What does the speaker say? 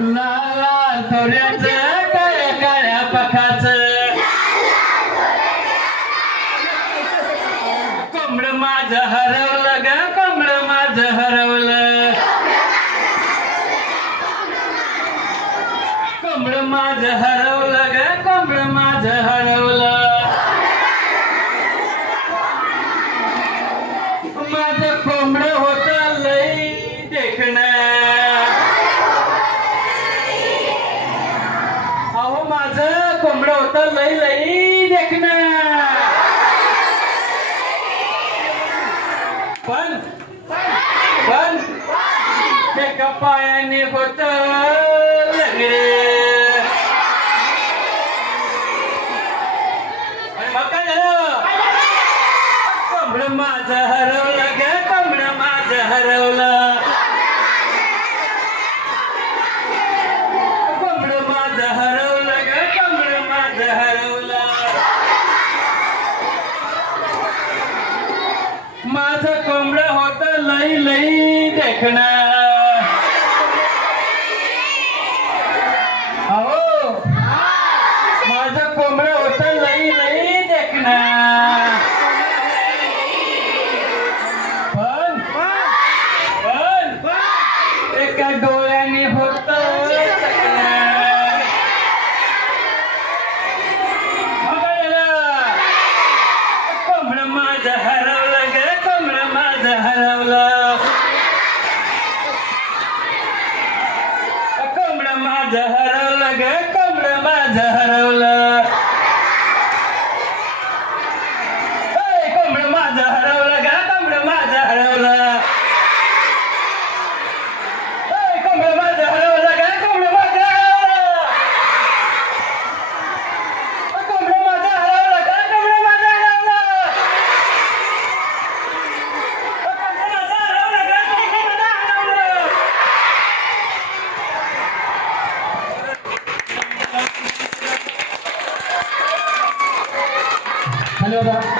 लाल थोड्याचं काळ्या काळ्या पखाचं कोंबड माझं हरवलं ग कोंबड माझं हरवलं कोंबड माझं हरवलं ग कोंबड माझं हरवलं माझं कोंबड होतं लई देखणं अहो माझं कोंबड होतं लई लई देखणं पण एका पायाने होत लगडे मग काय झालं कोंबड माझं हरवलं ग कोंबड माझं हरवलं कोंबड माझं हरवलं ग कोंबड माझं हरवलं माझं कोंबड होतं लई लई देखणं अहो माझं कोंबड होतं लई लई देखणं पण एका डोळ्याने होतं कोंबड माझं हरवलं ग कोंबड माझं हरवलं कोंबड माझं हरवलं ग कोंबड माझं हरवलं कोंबड माझं हरवलं ग कोंबड माझं हरवलं कोंबड माझं हरवलं ग कोंबड माझं हरवलं कोंबड माझं हरवलं ग कोंबड माझं हरवलं धन्यवाद.